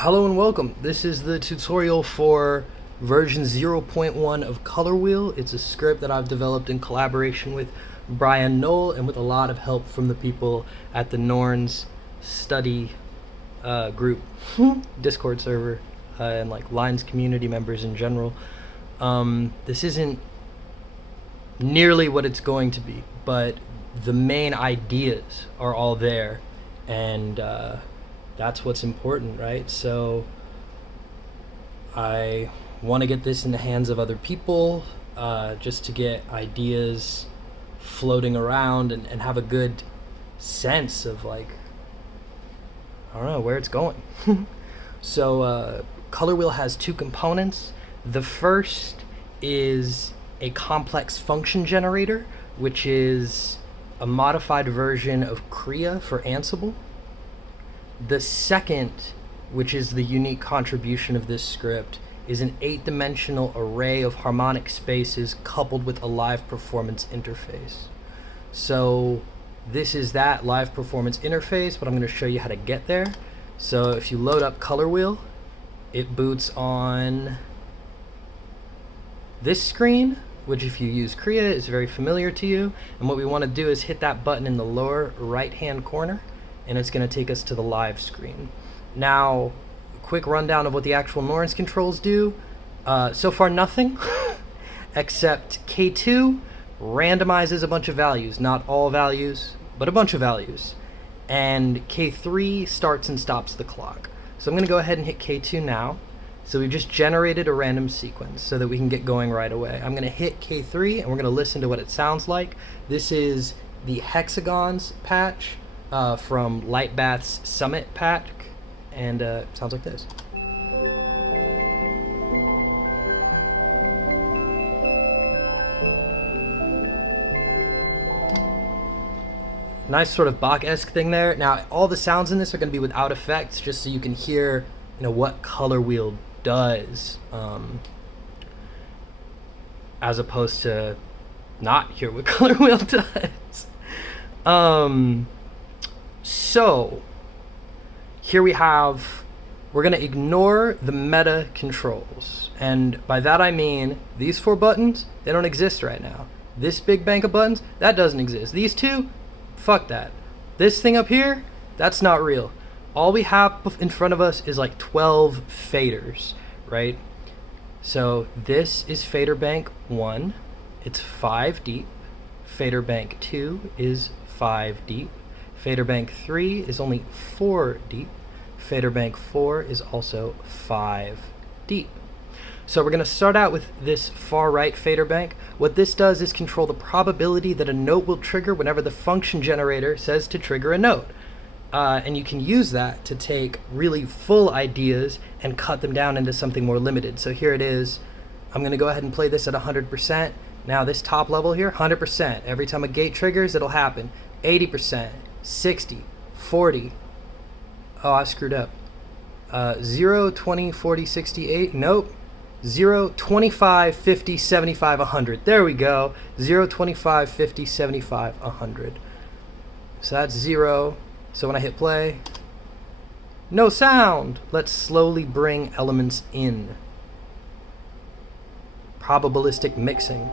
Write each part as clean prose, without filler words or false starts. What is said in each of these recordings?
Hello and welcome. This is the tutorial for version 0.1 of Colorwheel. It's a script that I've developed in collaboration with Brian Knoll and with a lot of help from the people at the Norns study group, Discord server, and like Lines community members in general. This isn't nearly what it's going to be, but the main ideas are all there, and that's what's important, right? So I want to get this in the hands of other people, just to get ideas floating around and have a good sense of, like, I don't know, where it's going. So Colorwheel has two components. The first is a complex function generator, which is a modified version of Kriya for Ansible. The second, which is the unique contribution of this script, is an 8-dimensional array of harmonic spaces coupled with a live performance interface. So this is that live performance interface, but I'm going to show you how to get there. So if you load up Colorwheel, it boots on this screen, which if you use Kriya is very familiar to you. And what we want to do is hit that button in the lower right hand corner, and it's going to take us to the live screen. Now, quick rundown of what the actual Norns controls do. So far nothing, except K2 randomizes a bunch of values, not all values, but a bunch of values. And K3 starts and stops the clock. So I'm going to go ahead and hit K2 now. So we've just generated a random sequence so that we can get going right away. I'm going to hit K3 and we're going to listen to what it sounds like. This is the hexagons patch from Lightbath's Summit pack, and it sounds like this. Nice sort of Bach-esque thing there. Now, all the sounds in this are going to be without effects, just so you can hear, what Colorwheel does, as opposed to not hear what Colorwheel does. So here we're going to ignore the meta controls. And by that I mean these 4 buttons, they don't exist right now. This big bank of buttons, that doesn't exist. These 2, fuck that. This thing up here, that's not real. All we have in front of us is like 12 faders, right? So this is fader bank 1, it's 5 deep. Fader bank 2 is 5 deep. Fader bank 3 is only 4 deep. Fader bank 4 is also 5 deep. So we're going to start out with this far right fader bank. What this does is control the probability that a note will trigger whenever the function generator says to trigger a note. And you can use that to take really full ideas and cut them down into something more limited. So here it is. I'm going to go ahead and play this at 100%. Now this top level here, 100%. Every time a gate triggers, it'll happen. 80%, 60, 40. Oh, I screwed up. 0, 20, 40, 68. Nope. 0, 25, 50, 75, 100. There we go. 0, 25, 50, 75, 100. So that's 0. So when I hit play, no sound. Let's slowly bring elements in. Probabilistic mixing.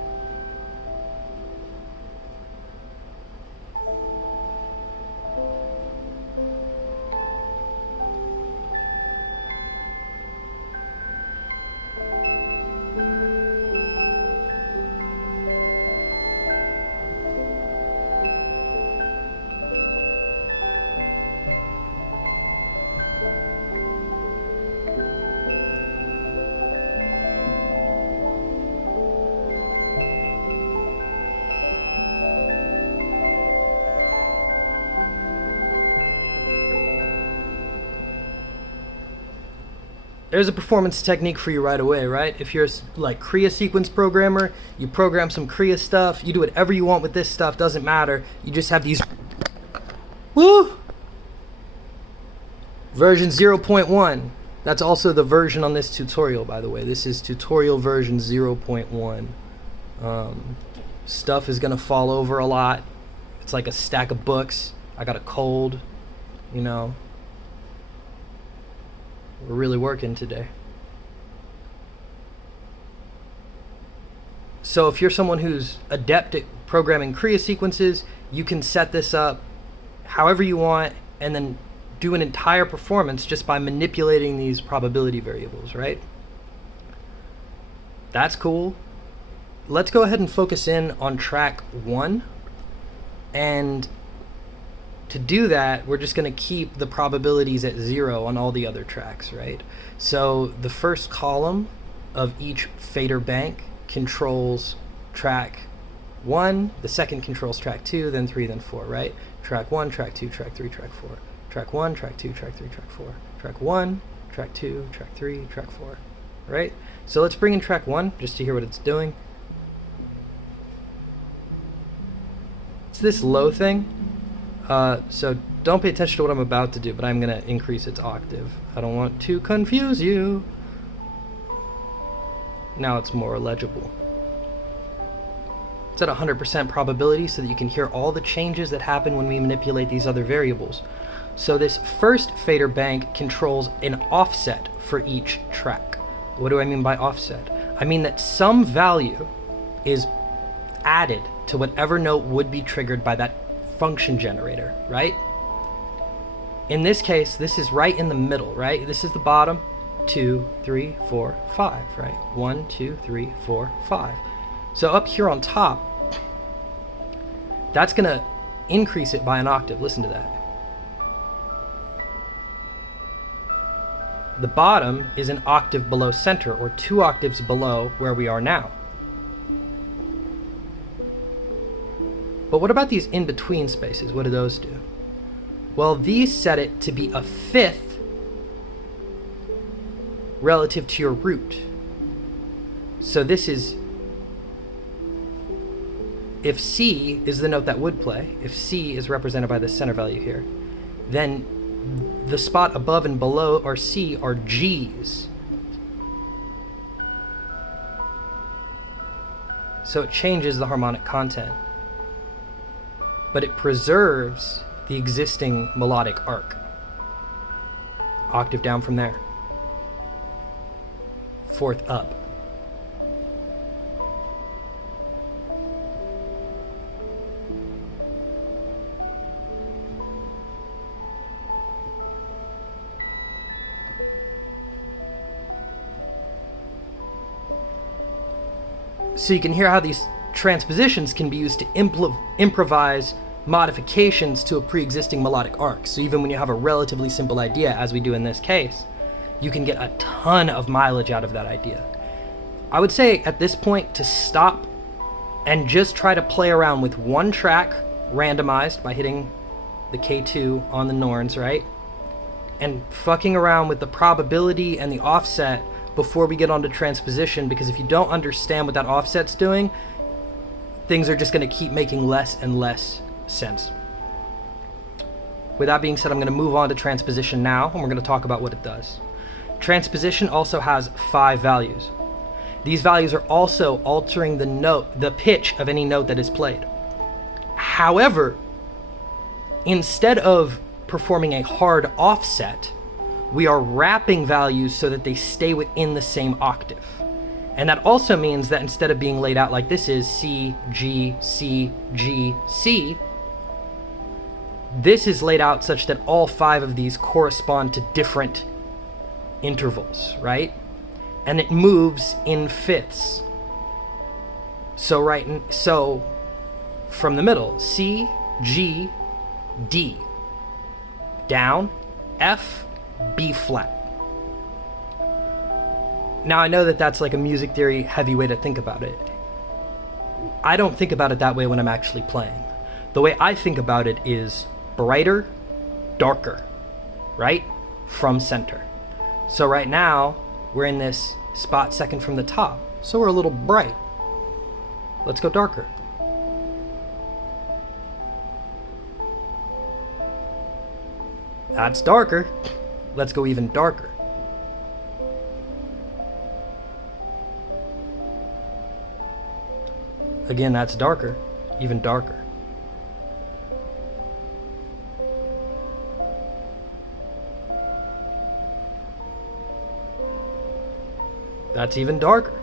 There's a performance technique for you right away, right? If you're like Kriya sequence programmer, you program some Kriya stuff, you do whatever you want with this stuff, doesn't matter. You just have these, woo! Version 0.1. That's also the version on this tutorial, by the way. This is tutorial version 0.1. Stuff is gonna fall over a lot. It's like a stack of books. I got a cold, you know. We're really working today. So if you're someone who's adept at programming Kriya sequences, you can set this up however you want and then do an entire performance just by manipulating these probability variables, right? That's cool. Let's go ahead and focus in on track 1. And to do that, we're just going to keep the probabilities at 0 on all the other tracks, right? So the first column of each fader bank controls track 1, the second controls track 2, then 3, then 4, right? Track 1, track 2, track 3, track 4. Track 1, track 2, track 3, track 4. Track 1, track 2, track 3, track 4, right? So let's bring in track 1 just to hear what it's doing. It's this low thing, so don't pay attention to what I'm about to do, but I'm going to increase its octave. I don't want to confuse you. Now it's more legible. It's at 100% probability so that you can hear all the changes that happen when we manipulate these other variables. So this first fader bank controls an offset for each track. What do I mean by offset? I mean that some value is added to whatever note would be triggered by that function generator, right? In this case, this is right in the middle, right? This is the bottom. 2, 3, 4, 5, right? 1, 2, 3, 4, 5. So up here on top, that's going to increase it by an octave. Listen to that. The bottom is an octave below center, or 2 octaves below where we are now. But what about these in-between spaces? What do those do? Well, these set it to be a fifth relative to your root. So this is, if C is the note that would play, if C is represented by the center value here, then the spot above and below or C are G's. So it changes the harmonic content, but it preserves the existing melodic arc. Octave down from there. Fourth up. So you can hear how these transpositions can be used to improvise modifications to a pre-existing melodic arc. So even when you have a relatively simple idea, as we do in this case, you can get a ton of mileage out of that idea. I would say at this point to stop and just try to play around with one track randomized by hitting the K2 on the Norns, right? And fucking around with the probability and the offset before we get onto transposition, because if you don't understand what that offset's doing, things are just going to keep making less and less sense. With that being said, I'm going to move on to transposition now, and we're going to talk about what it does. Transposition also has 5 values. These values are also altering the pitch of any note that is played. However, instead of performing a hard offset, we are wrapping values so that they stay within the same octave. And that also means that instead of being laid out like this is C, G, C, G, C, this is laid out such that all 5 of these correspond to different intervals, right? And it moves in fifths. So from the middle, C, G, D, down, F, B flat. Now I know that that's like a music theory heavy way to think about it. I don't think about it that way when I'm actually playing. The way I think about it is brighter, darker, right? From center. So right now, we're in this spot second from the top. So we're a little bright. Let's go darker. That's darker. Let's go even darker. Again, that's darker, even darker. That's even darker.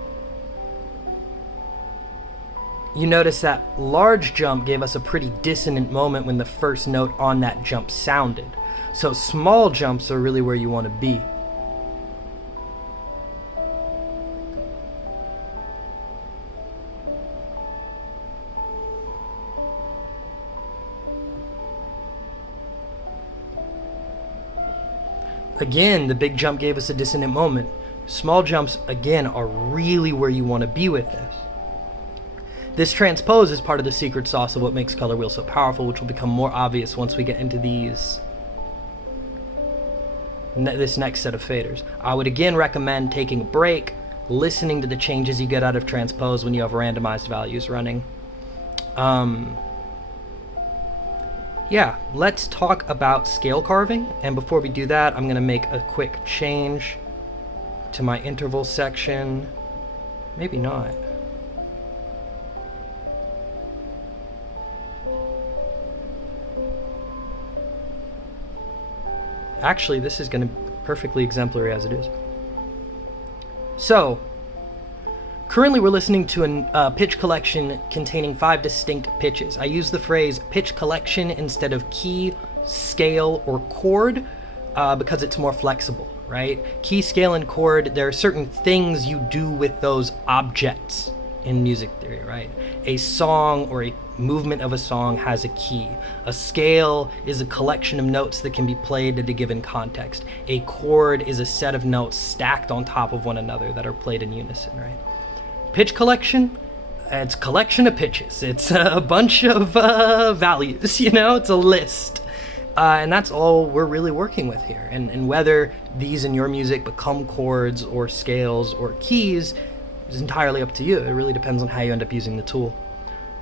You notice that large jump gave us a pretty dissonant moment when the first note on that jump sounded. So small jumps are really where you want to be. Again, the big jump gave us a dissonant moment. Small jumps, again, are really where you want to be with this. This transpose is part of the secret sauce of what makes Colorwheel so powerful, which will become more obvious once we get into this next set of faders. I would again recommend taking a break, listening to the changes you get out of transpose when you have randomized values running. Yeah, let's talk about scale carving. And before we do that, I'm going to make a quick change to my interval section. Maybe not. Actually, this is going to be perfectly exemplary as it is. So, currently we're listening to a pitch collection containing 5 distinct pitches. I use the phrase pitch collection instead of key, scale, or chord because it's more flexible, right? Key, scale, and chord, there are certain things you do with those objects in music theory, right? A song or a movement of a song has a key. A scale is a collection of notes that can be played at a given context. A chord is a set of notes stacked on top of one another that are played in unison, right? Pitch collection, it's a collection of pitches. It's a bunch of values, it's a list. And that's all we're really working with here. And whether these in your music become chords or scales or keys is entirely up to you. It really depends on how you end up using the tool.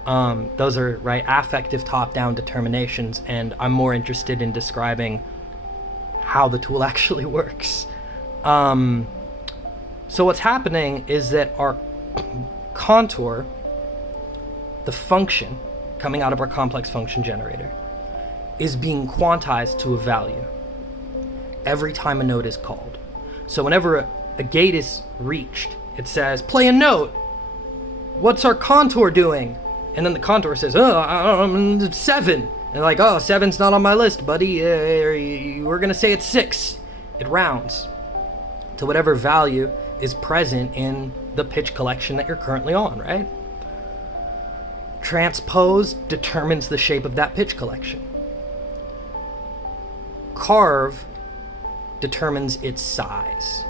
Those are, right, affective top-down determinations, and I'm more interested in describing how the tool actually works. So what's happening is that our contour, the function coming out of our complex function generator, is being quantized to a value every time a note is called. So whenever a gate is reached, it says, play a note. What's our contour doing? And then the contour says, 7. And like, 7's not on my list, buddy. We're going to say it's 6. It rounds to whatever value is present in the pitch collection that you're currently on, right? Transpose determines the shape of that pitch collection. Carve determines its size.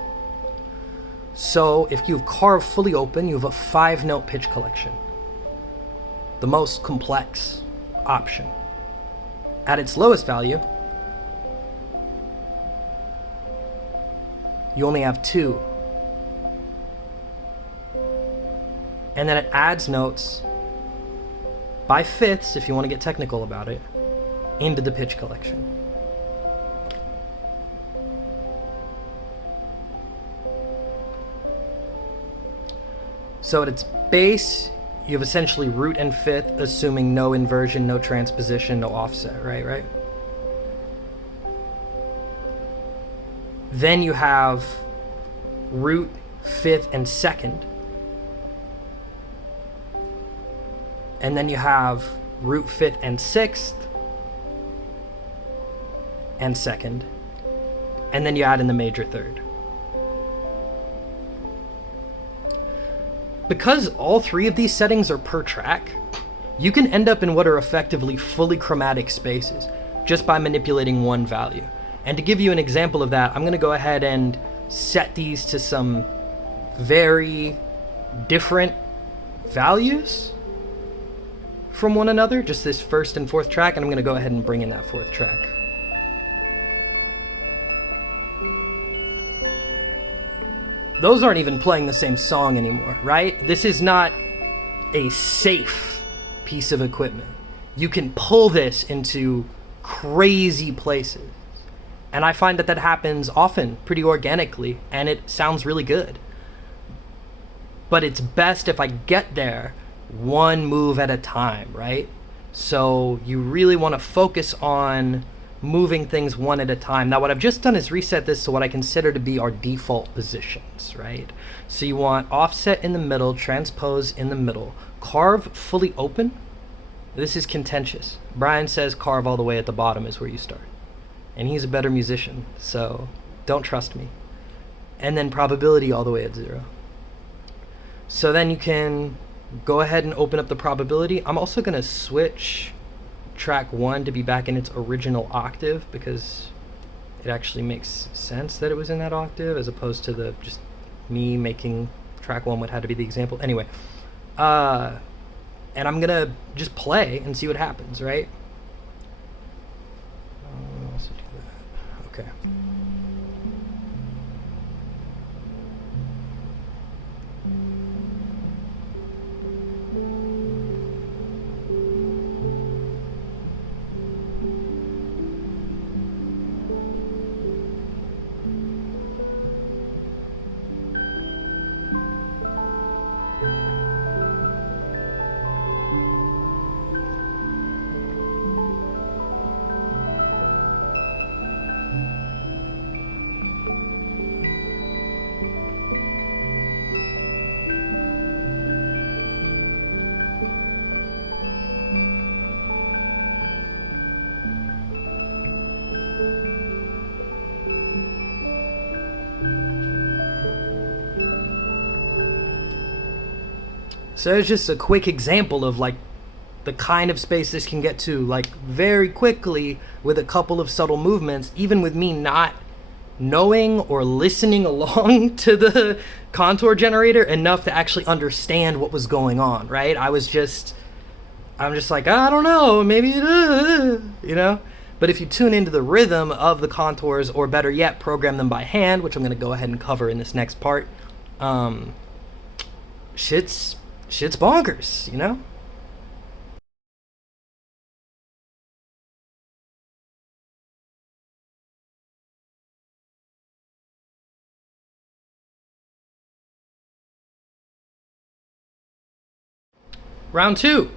So if you have carve fully open, you have a 5-note pitch collection, the most complex option. At its lowest value, you only have 2. And then it adds notes by fifths, if you want to get technical about it, into the pitch collection. So at its base, you have essentially root and fifth, assuming no inversion, no transposition, no offset, right? Then you have root, fifth, and second. And then you have root, fifth, and sixth, and second. And then you add in the major third. Because all 3 of these settings are per track, you can end up in what are effectively fully chromatic spaces just by manipulating one value. And to give you an example of that, I'm going to go ahead and set these to some very different values from one another, just this first and fourth track, and I'm going to go ahead and bring in that fourth track. Those aren't even playing the same song anymore, right? This is not a safe piece of equipment. You can pull this into crazy places. And I find that happens often, pretty organically, and it sounds really good. But it's best if I get there one move at a time, right? So you really want to focus on moving things one at a time. Now what I've just done is reset this to what I consider to be our default positions, right? So you want offset in the middle, transpose in the middle, carve fully open. This is contentious. Brian says carve all the way at the bottom is where you start. And he's a better musician, so don't trust me. And then probability all the way at 0. So then you can go ahead and open up the probability. I'm also going to switch track 1 to be back in its original octave because it actually makes sense that it was in that octave as opposed to the just me making track 1 would have to be the example. Anyway, and I'm going to just play and see what happens, right? I'll also do that. Okay. So it's just a quick example of like the kind of space this can get to, like very quickly with a couple of subtle movements, even with me not knowing or listening along to the contour generator enough to actually understand what was going on, right? I'm just like, I don't know, maybe you know? But if you tune into the rhythm of the contours, or better yet, program them by hand, which I'm gonna go ahead and cover in this next part, shit's bonkers, you know? Round 2.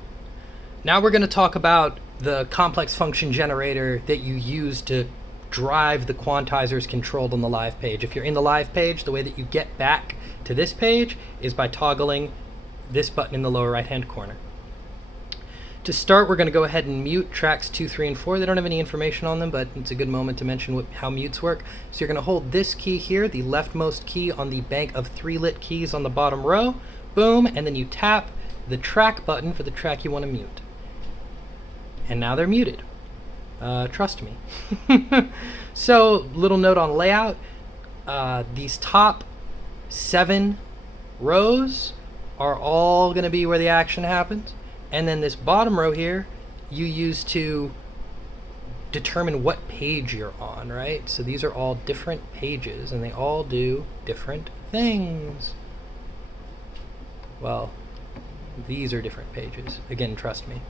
Now we're going to talk about the complex function generator that you use to drive the quantizers controlled on the live page. If you're in the live page, the way that you get back to this page is by toggling this button in the lower right hand corner. To start, we're going to go ahead and mute tracks 2, 3, and 4. They don't have any information on them, but it's a good moment to mention how mutes work. So you're going to hold this key here, the leftmost key on the bank of 3 lit keys on the bottom row, boom, and then you tap the track button for the track you want to mute. And now they're muted. Trust me. So, little note on layout. These top 7 rows are all going to be where the action happens. And then this bottom row here, you use to determine what page you're on, right? So these are all different pages, and they all do different things. Well, these are different pages. Again, trust me.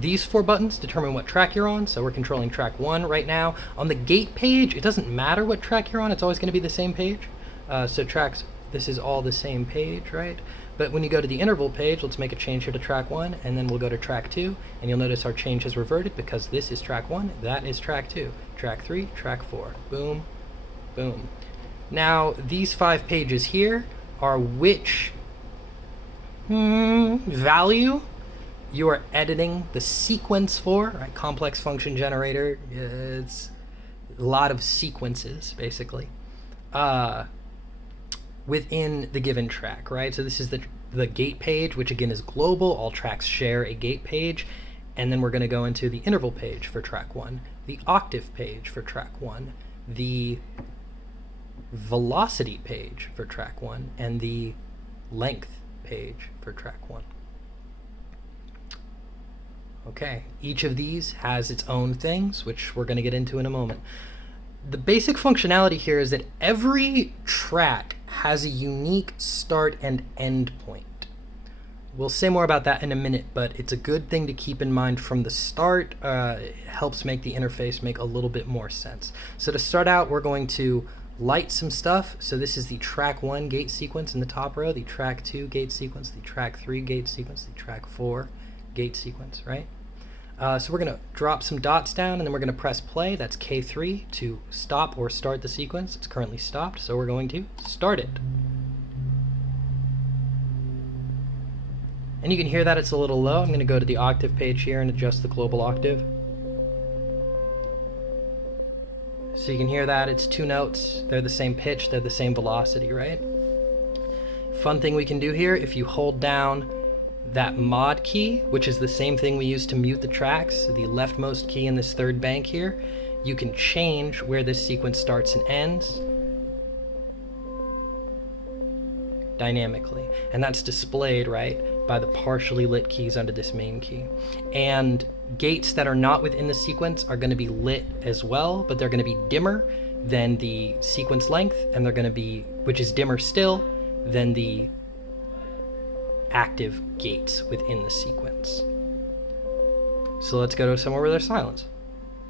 These 4 buttons determine what track you're on, so we're controlling track 1 right now. On the gate page, it doesn't matter what track you're on, it's always going to be the same page. So tracks, this is all the same page, right? But when you go to the interval page, let's make a change here to track 1, and then we'll go to track 2, and you'll notice our change has reverted because this is track 1, that is track 2, track 3, track 4, boom, boom. Now, these 5 pages here are which value you are editing the sequence for, right? Complex function generator, it's a lot of sequences, basically, within the given track, right? So this is the gate page, which again is global. All tracks share a gate page. And then we're going to go into the interval page for track 1, the octave page for track 1, the velocity page for track 1, and the length page for track 1. Okay, each of these has its own things, which we're going to get into in a moment. The basic functionality here is that every track has a unique start and end point. We'll say more about that in a minute, but it's a good thing to keep in mind from the start. It helps make the interface make a little bit more sense. So to start out, we're going to light some stuff. So this is the track 1 gate sequence in the top row, the track 2 gate sequence, the track 3 gate sequence, the track 4 gate sequence, right? So we're going to drop some dots down, and then we're going to press play. That's K3 to stop or start the sequence. It's currently stopped, so we're going to start it. And you can hear that it's a little low. I'm going to go to the octave page here and adjust the global octave. So you can hear that it's 2 notes. They're the same pitch, they're the same velocity, right? Fun thing we can do here, if you hold down that mod key, which is the same thing we use to mute the tracks, the leftmost key in this third bank here, you can change where this sequence starts and ends dynamically. And that's displayed, right, by the partially lit keys under this main key. And gates that are not within the sequence are going to be lit as well, but they're going to be dimmer than the sequence length, and they're going to be, which is dimmer still than the active gates within the sequence. So let's go to somewhere where there's silence.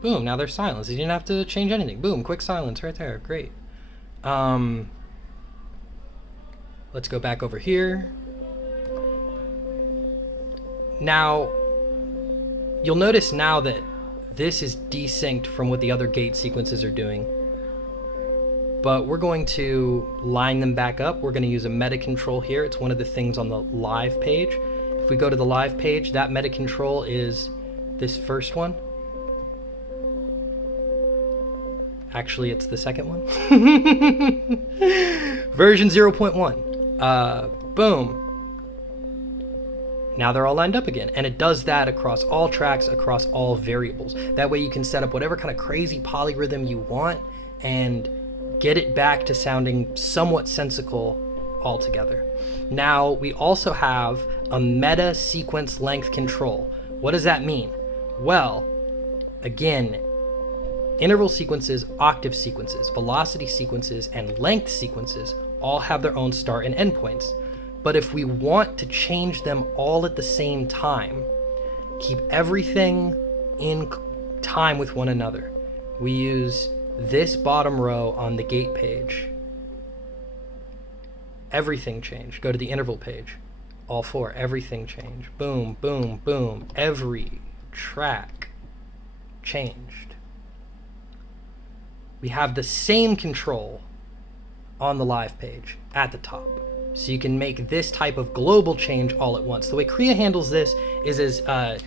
Boom, now there's silence. You didn't have to change anything. Boom, quick silence right there. Great. Let's go back over here. Now, you'll notice now that this is desynced from what the other gate sequences are doing. But we're going to line them back up. We're going to use a meta control here. It's one of the things on the live page. If we go to the live page, that meta control is this first one. Actually, it's the second one. Version 0.1. Boom. Now they're all lined up again. And it does that across all tracks, across all variables. That way you can set up whatever kind of crazy polyrhythm you want and get it back to sounding somewhat sensical altogether. Now, we also have a meta sequence length control. What does that mean? Well, again, interval sequences, octave sequences, velocity sequences, and length sequences all have their own start and end points. But if we want to change them all at the same time, keep everything in time with one another, we use this bottom row on the gate page. Everything changed. Go to the interval page. All 4, everything changed. Boom, boom, boom. Every track changed. We have the same control on the live page at the top. So you can make this type of global change all at once. The way Kriya handles this is as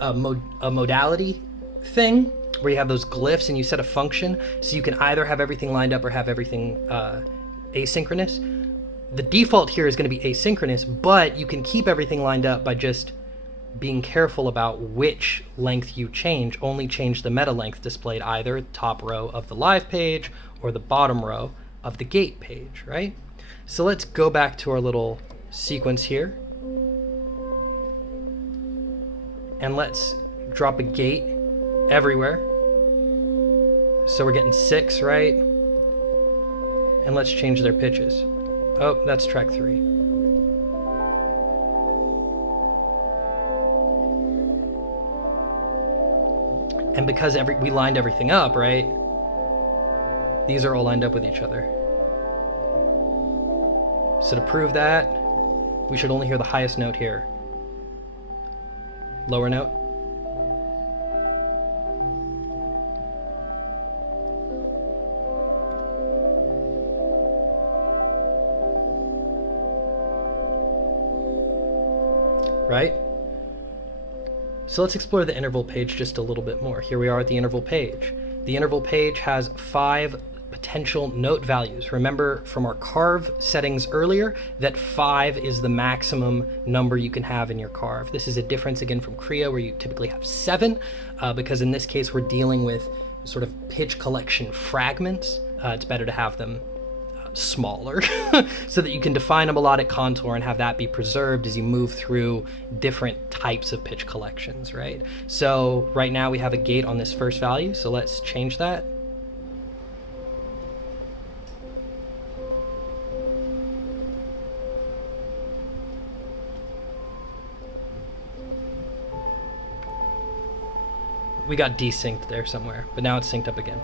a modality thing, where you have those glyphs and you set a function, so you can either have everything lined up or have everything asynchronous. The default here is going to be asynchronous, but you can keep everything lined up by just being careful about which length you change. Only change the meta length displayed either top row of the live page or the bottom row of the gate page, right? So let's go back to our little sequence here. And let's drop a gate everywhere. So we're getting 6, right? And let's change their pitches. Oh, that's track 3. And because we lined everything up, right? These are all lined up with each other. So to prove that, we should only hear the highest note here. Lower note. Right? So let's explore the interval page just a little bit more. Here we are at the interval page. The interval page has 5 potential note values. Remember from our carve settings earlier that 5 is the maximum number you can have in your carve. This is a difference again from Kriya, where you typically have 7, because in this case we're dealing with sort of pitch collection fragments. It's better to have them smaller so that you can define a melodic contour and have that be preserved as you move through different types of pitch collections, right? So right now we have a gate on this first value, so let's change that. We got desynced there somewhere, but now it's synced up again.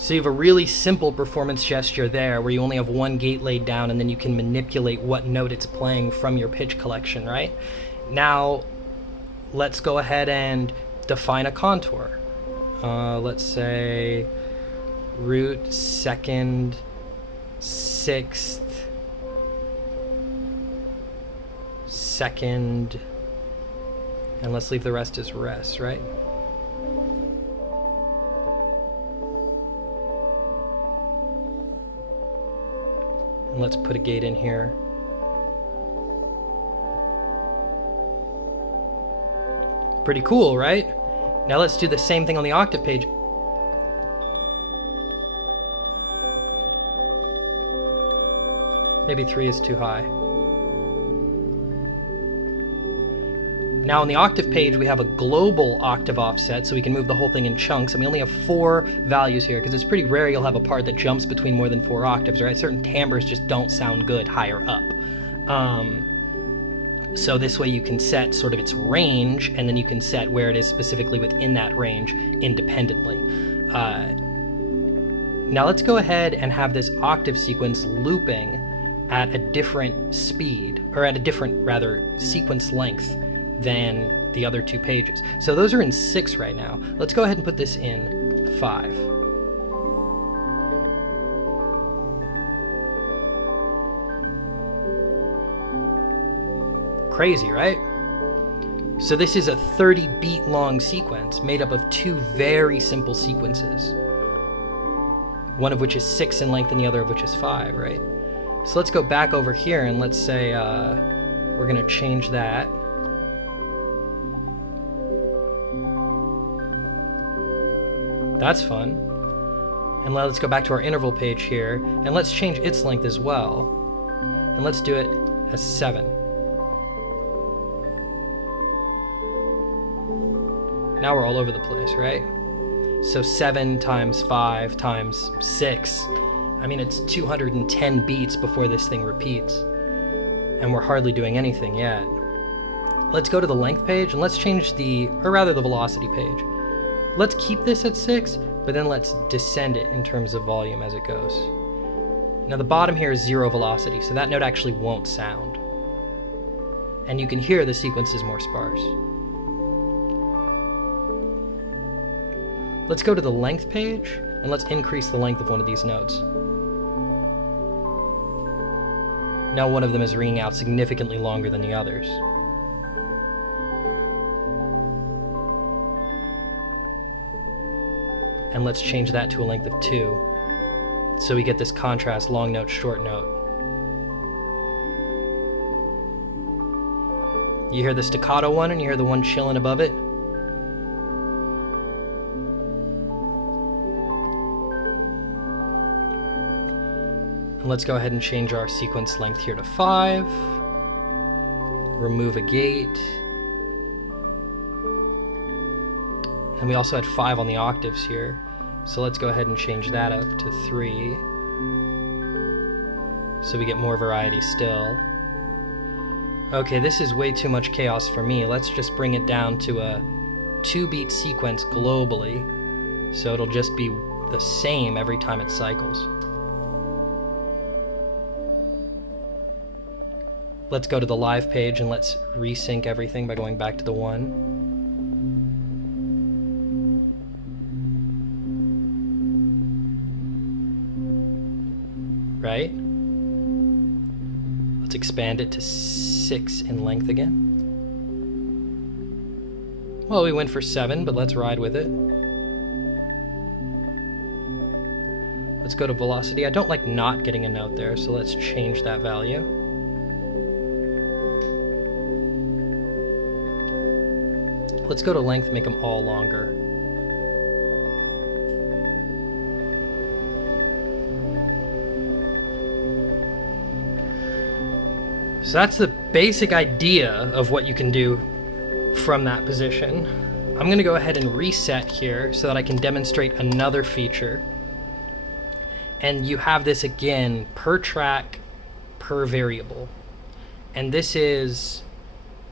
So you have a really simple performance gesture there where you only have one gate laid down and then you can manipulate what note it's playing from your pitch collection, right? Now, let's go ahead and define a contour. Let's say root, second, sixth, second, and let's leave the rest as res, right? And let's put a gate in here. Pretty cool, right? Now let's do the same thing on the octave page. Maybe 3 is too high. Now on the octave page, we have a global octave offset, so we can move the whole thing in chunks, and we only have 4 values here, because it's pretty rare you'll have a part that jumps between more than 4 octaves, right? Certain timbres just don't sound good higher up. So this way you can set sort of its range, and then you can set where it is specifically within that range independently. Now let's go ahead and have this octave sequence looping at a different speed, or at a different, rather, sequence length than the other 2 pages. So those are in 6 right now. Let's go ahead and put this in 5. Crazy, right? So this is a 30 beat long sequence made up of 2 very simple sequences. One of which is 6 in length and the other of which is 5, right? So let's go back over here and let's say we're gonna change that. That's fun. And let's go back to our interval page here, and let's change its length as well. And let's do it as 7. Now we're all over the place, right? So 7 times 5 times 6. I mean, it's 210 beats before this thing repeats. And we're hardly doing anything yet. Let's go to the length page, and let's change the velocity page. Let's keep this at 6, but then let's descend it in terms of volume as it goes. Now the bottom here is 0 velocity, so that note actually won't sound. And you can hear the sequence is more sparse. Let's go to the length page, and let's increase the length of one of these notes. Now one of them is ringing out significantly longer than the others. And let's change that to a length of 2. So we get this contrast long note, short note. You hear the staccato one and you hear the one chilling above it? And let's go ahead and change our sequence length here to 5. Remove a gate. And we also had 5 on the octaves here. So let's go ahead and change that up to 3. So we get more variety still. Okay, this is way too much chaos for me. Let's just bring it down to a 2-beat sequence globally. So it'll just be the same every time it cycles. Let's go to the live page and let's resync everything by going back to the 1. Right? Let's expand it to 6 in length again. Well, we went for 7, but let's ride with it. Let's go to velocity. I don't like not getting a note there, so let's change that value. Let's go to length, make them all longer. So that's the basic idea of what you can do from that position. I'm going to go ahead and reset here so that I can demonstrate another feature. And you have this again per track, per variable. And this is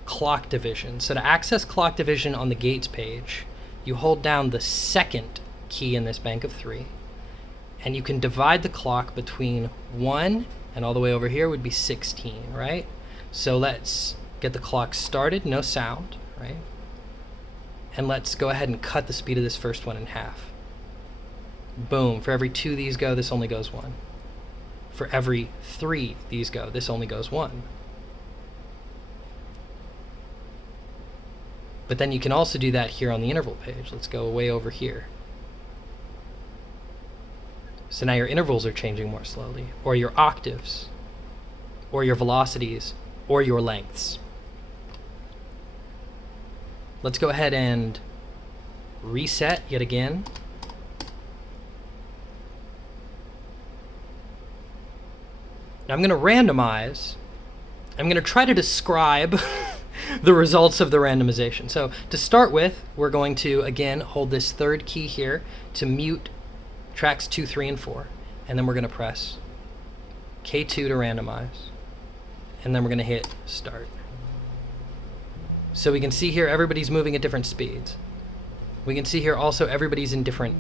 clock division. So to access clock division on the gates page, you hold down the second key in this bank of 3, And you can divide the clock between 1 and all the way over here would be 16, right? So let's get the clock started, no sound, right? And let's go ahead and cut the speed of this first one in half. Boom, for every 2 these go, this only goes 1. For every 3 these go, this only goes 1. But then you can also do that here on the interval page. Let's go way over here. So now your intervals are changing more slowly, or your octaves, or your velocities, or your lengths. Let's go ahead and reset yet again. Now I'm going to randomize. I'm going to try to describe the results of the randomization. So to start with, we're going to, again, hold this third key here to mute tracks 2, 3, and 4. And then we're going to press K2 to randomize. And then we're going to hit start. So we can see here everybody's moving at different speeds. We can see here also everybody's in different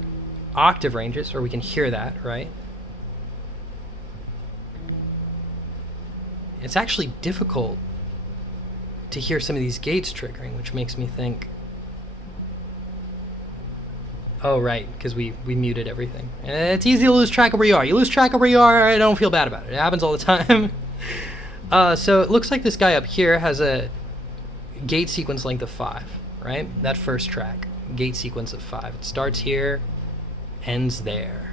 octave ranges, or we can hear that, right? It's actually difficult to hear some of these gates triggering, which makes me think, oh, right, because we muted everything. It's easy to lose track of where you are. You lose track of where you are, I don't feel bad about it. It happens all the time. So it looks like this guy up here has a gate sequence length of 5, right? That first track, gate sequence of 5. It starts here, ends there.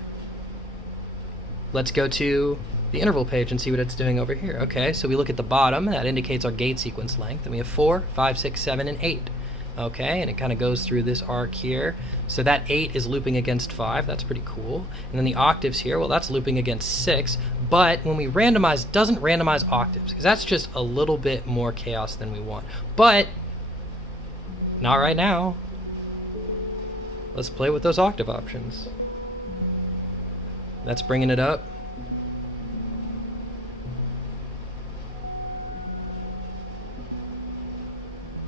Let's go to the interval page and see what it's doing over here. Okay, so we look at the bottom, that indicates our gate sequence length, and we have 4, 5, 6, 7, and 8. Okay, and it kind of goes through this arc here. So that 8 is looping against 5, that's pretty cool. And then the octaves here, well, that's looping against 6, but when we randomize, it doesn't randomize octaves, because that's just a little bit more chaos than we want. But not right now. Let's play with those octave options. That's bringing it up.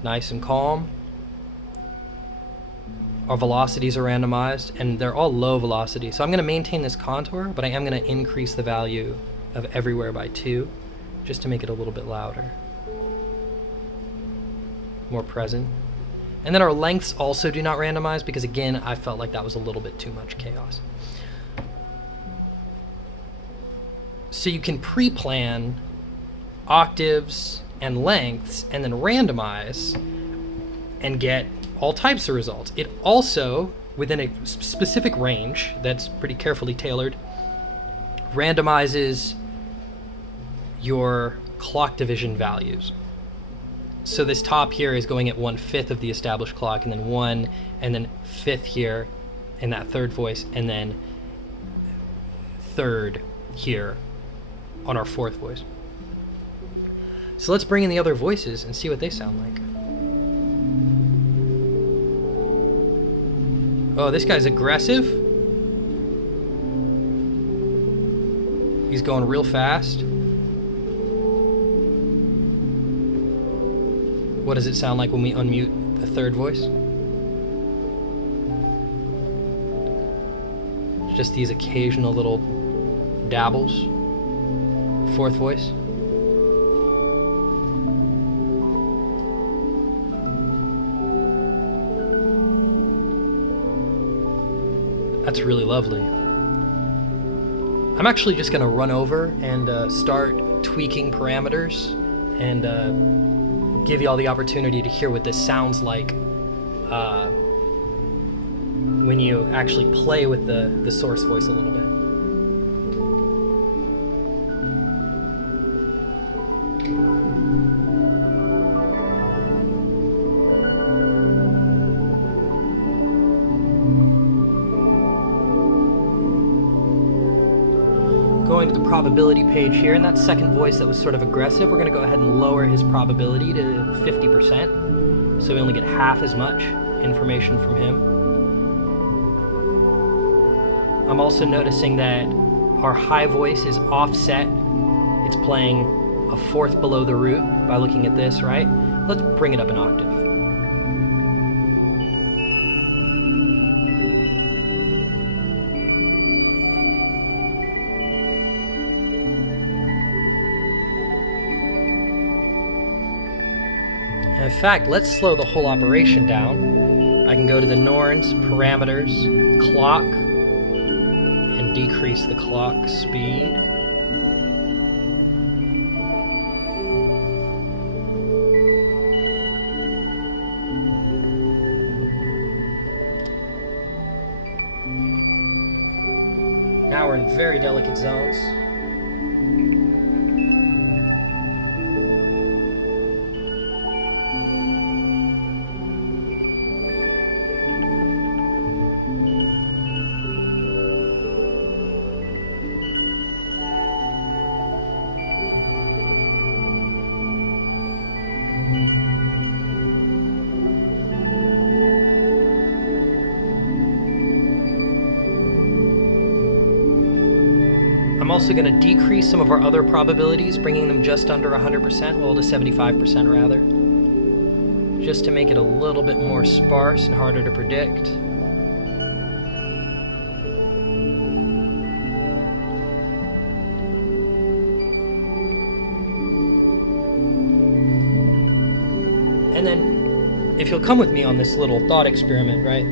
Nice and calm. Our velocities are randomized, and they're all low velocity. So I'm going to maintain this contour, but I am going to increase the value of everywhere by 2, just to make it a little bit louder. More present. And then our lengths also do not randomize, because again, I felt like that was a little bit too much chaos. So you can pre-plan octaves and lengths, and then randomize and get all types of results. It also, within a specific range that's pretty carefully tailored, randomizes your clock division values. So this top here is going at 1/5 of the established clock, and then 1, and then 5th here in that third voice, and then 3rd here on our 4th voice. So let's bring in the other voices and see what they sound like. Oh, this guy's aggressive. He's going real fast. What does it sound like when we unmute the third voice? Just these occasional little dabbles. 4th voice. That's really lovely. I'm actually just going to run over and start tweaking parameters and give you all the opportunity to hear what this sounds like when you actually play with the source voice a little bit. Going to the probability page here, and that second voice that was sort of aggressive, we're going to go ahead and lower his probability to 50%, so we only get half as much information from him. I'm also noticing that our high voice is offset. It's playing a 4th below the root by looking at this, right? Let's bring it up an octave. In fact, let's slow the whole operation down. I can go to the Norns, parameters, clock, and decrease the clock speed. Now we're in very delicate zones. I'm also going to decrease some of our other probabilities, bringing them just under 100%, well, to 75% rather, just to make it a little bit more sparse and harder to predict. And then, if you'll come with me on this little thought experiment, right?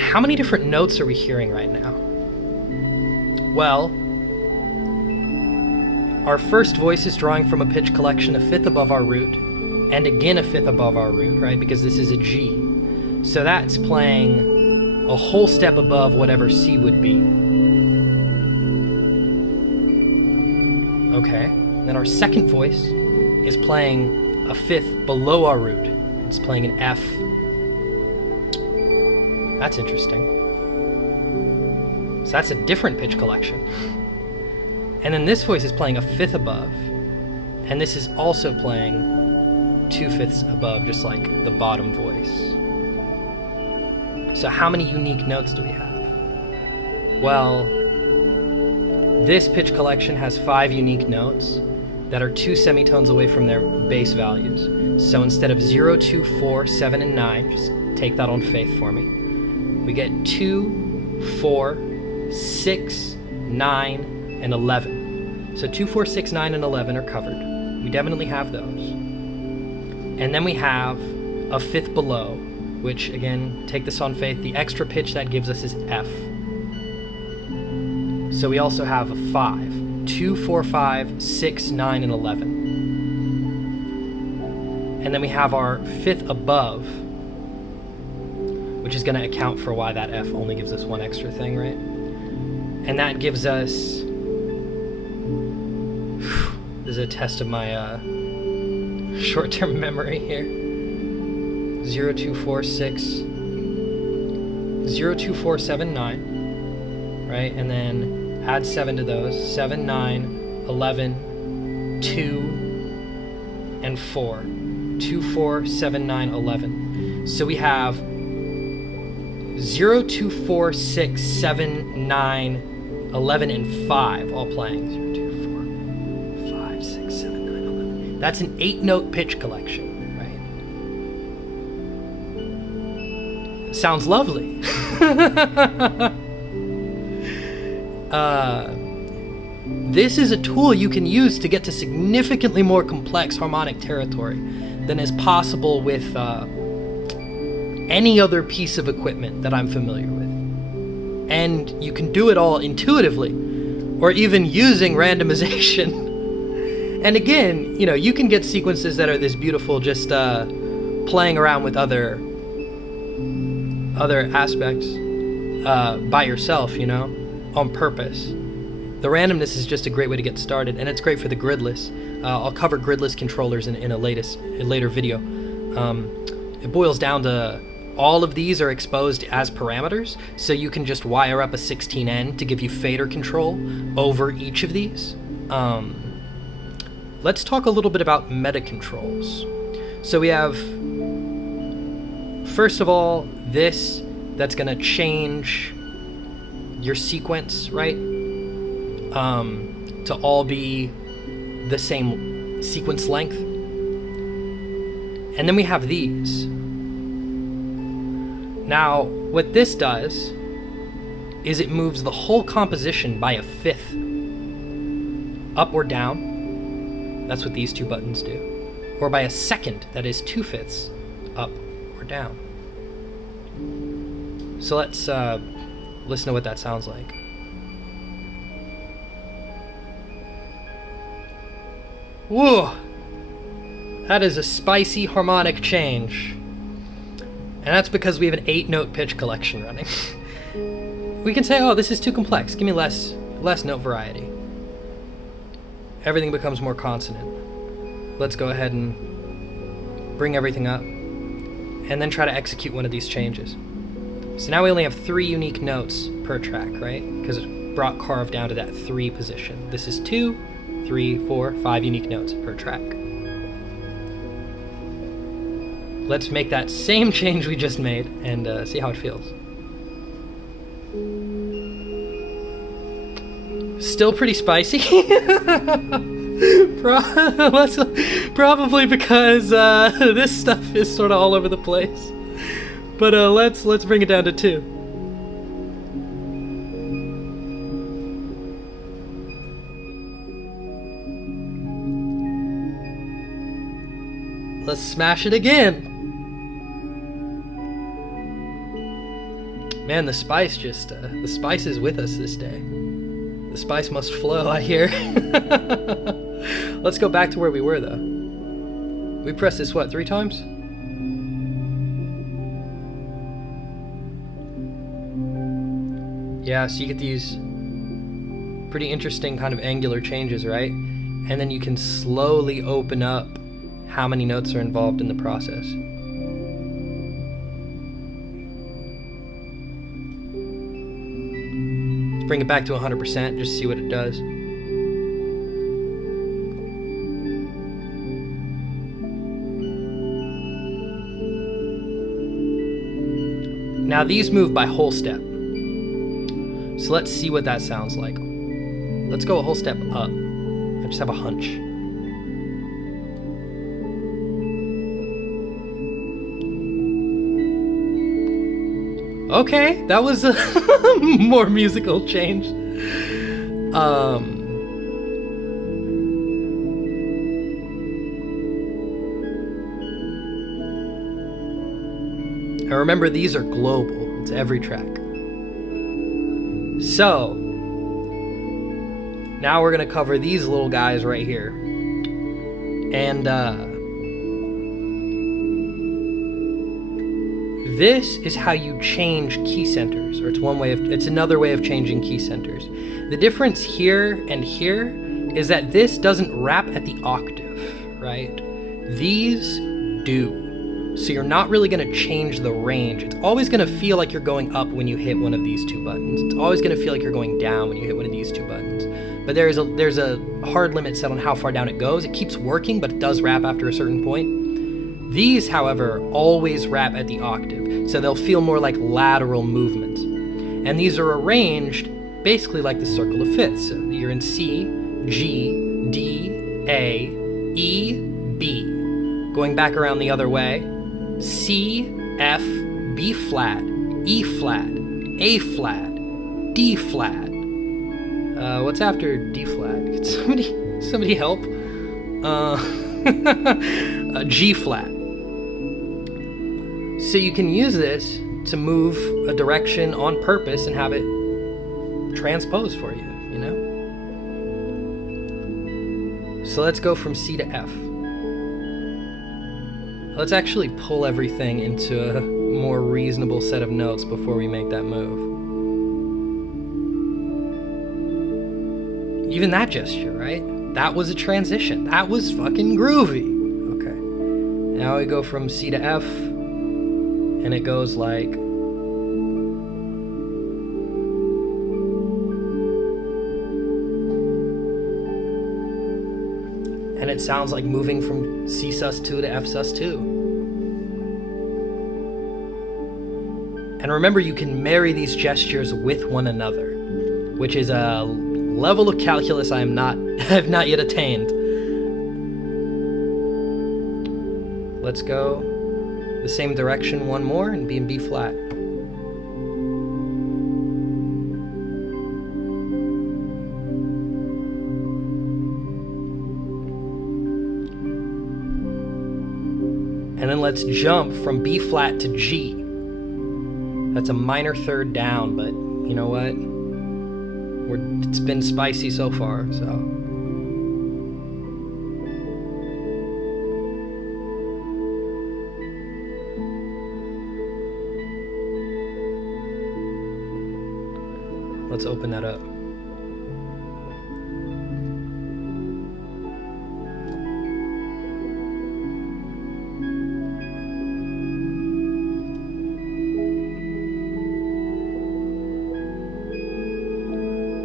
How many different notes are we hearing right now? Well, our first voice is drawing from a pitch collection a fifth above our root, and again a fifth above our root, right? Because this is a G. So that's playing a whole step above whatever C would be. Okay, then our second voice is playing a fifth below our root. It's playing an F. That's interesting. So that's a different pitch collection. And then this voice is playing a fifth above, and this is also playing 2/5 above, just like the bottom voice. So how many unique notes do we have? Well, this pitch collection has 5 unique notes that are 2 semitones away from their base values. So instead of 0, 2, 4, 7, and 9, just take that on faith for me, we get 2, 4, 6, 9, and 11. So 2, 4, 6, 9, and 11 are covered. We definitely have those. And then we have a fifth below, which, again, take this on faith, the extra pitch that gives us is F. So we also have a 5. 2, 4, 5, 6, 9, and 11. And then we have our fifth above, which is going to account for why that F only gives us one extra thing, right? And that gives us, this is a test of my short-term memory here. 0, 2, 4, 6, 0, 2, 4, 7, 9, right? And then add 7 to those, 7, 9, 11, 2, and 4. 2, 4, 7, 9, 11. So we have 0, 2, 4, 6, 7, 9, 11, and 5 all playing. 0, 2, 4, 5, 6, 7, 9, 11. That's an 8-note pitch collection, right? Sounds lovely. This is a tool you can use to get to significantly more complex harmonic territory than is possible with any other piece of equipment that I'm familiar with. And you can do it all intuitively, or even using randomization. And again, you know, you can get sequences that are this beautiful just playing around with other aspects by yourself, you know, on purpose. The randomness is just a great way to get started, and it's great for the gridless. I'll cover gridless controllers in a later video. It boils down to all of these are exposed as parameters, so you can just wire up a 16N to give you fader control over each of these. Let's talk a little bit about meta controls. So we have, first of all, this that's going to change your sequence, right? To all be the same sequence length. And then we have these. Now, what this does is it moves the whole composition by a fifth, up or down. That's what these two buttons do. or by a second that is 2/5 up or down. So let's listen to what that sounds like. Whoa! That is a spicy harmonic change. And that's because we have an 8-note pitch collection running. We can say, oh, this is too complex. Give me less note variety. Everything becomes more consonant. Let's go ahead and bring everything up and then try to execute one of these changes. So now we only have 3 unique notes per track, right? Because it brought carve down to that 3 position. This is 2, 3, 4, 5 unique notes per track. Let's make that same change we just made and see how it feels. Still pretty spicy. Probably because this stuff is sort of all over the place. But let's bring it down to 2. Let's smash it again. Man, the spice is with us this day. The spice must flow, I hear. Let's go back to where we were, though. We pressed this, 3 times? Yeah, so you get these pretty interesting kind of angular changes, right? And then you can slowly open up how many notes are involved in the process. Let's bring it back to 100%, just see what it does. Now these move by whole step. So let's see what that sounds like. Let's go a whole step up. I just have a hunch. Okay, that was a more musical change. And remember, these are global. It's every track. So, now we're going to cover these little guys right here. And, this is how you change key centers, or it's another way of changing key centers. The difference here and here is that this doesn't wrap at the octave, right? These do. So you're not really going to change the range. It's always going to feel like you're going up when you hit one of these 2 buttons. It's always going to feel like you're going down when you hit one of these 2 buttons. But there's a hard limit set on how far down it goes. It keeps working, but it does wrap after a certain point. These, however, always wrap at the octave, so they'll feel more like lateral movements. And these are arranged basically like the circle of fifths. So you're in C, G, D, A, E, B. Going back around the other way, C, F, B flat, E flat, A flat, D flat. What's after D flat? Could somebody help? G flat. So you can use this to move a direction on purpose and have it transpose for you, you know? So let's go from C to F. Let's actually pull everything into a more reasonable set of notes before we make that move. Even that gesture, right? That was a transition. That was fucking groovy. Okay. Now we go from C to F, and it goes like... and it sounds like moving from C sus2 to F sus2. And remember, you can marry these gestures with one another, which is a level of calculus I've not yet attained. Let's go the same direction one more and be in B flat. And then let's jump from B flat to G. That's a minor third down, but you know what? It's been spicy so far, so. Let's open that up.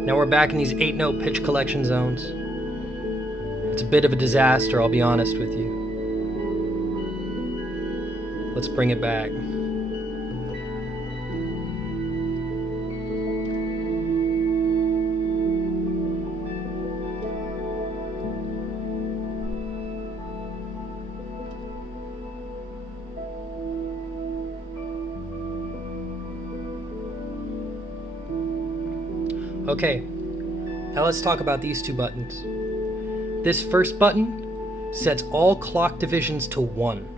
Now we're back in these 8-note pitch collection zones. It's a bit of a disaster, I'll be honest with you. Let's bring it back. Okay, now let's talk about these two buttons. This first button sets all clock divisions to 1.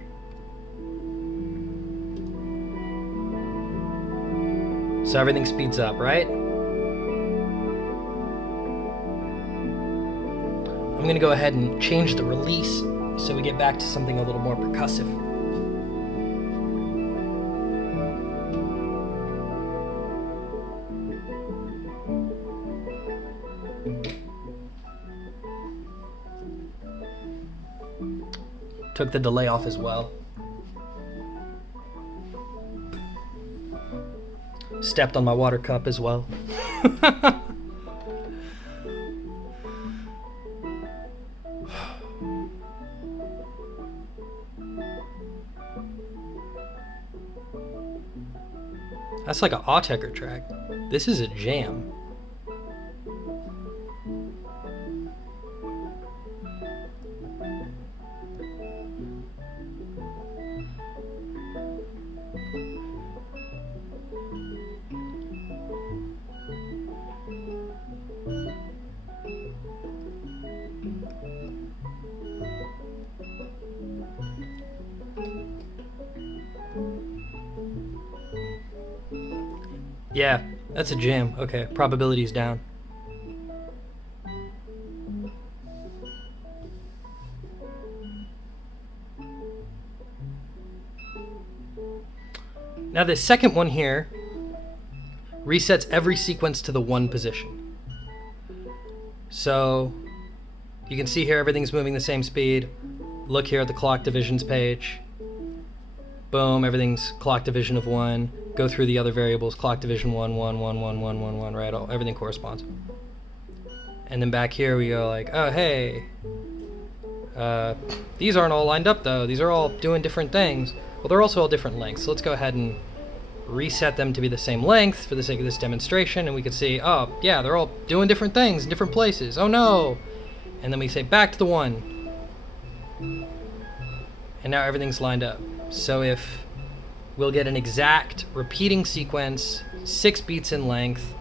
So everything speeds up, right? I'm going to go ahead and change the release so we get back to something a little more percussive. Took the delay off as well. Stepped on my water cup as well. That's like an Autechre track. This is a jam. Yeah, that's a jam. Okay, probability's down. Now the second one here resets every sequence to the 1 position. So you can see here everything's moving the same speed. Look here at the clock divisions page. Boom, everything's clock division of 1. Go through the other variables, clock division 1, 1, 1, 1, 1, 1, 1, right? Everything corresponds. And then back here we go like, oh, hey, these aren't all lined up though. These are all doing different things. Well, they're also all different lengths. So let's go ahead and reset them to be the same length for the sake of this demonstration. And we can see, oh, yeah, they're all doing different things in different places. Oh, no. And then we say back to the 1. And now everything's lined up. So if we'll get an exact repeating sequence, 6 beats in length,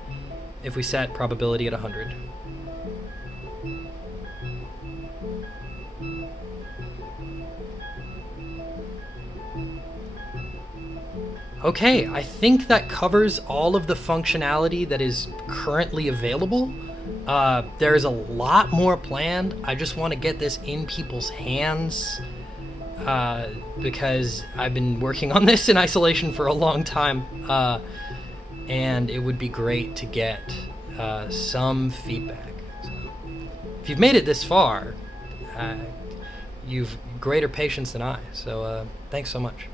if we set probability at 100. Okay, I think that covers all of the functionality that is currently available. There's a lot more planned. I just want to get this in people's hands. Because I've been working on this in isolation for a long time, and it would be great to get some feedback. So, if you've made it this far, you've greater patience than I, so thanks so much.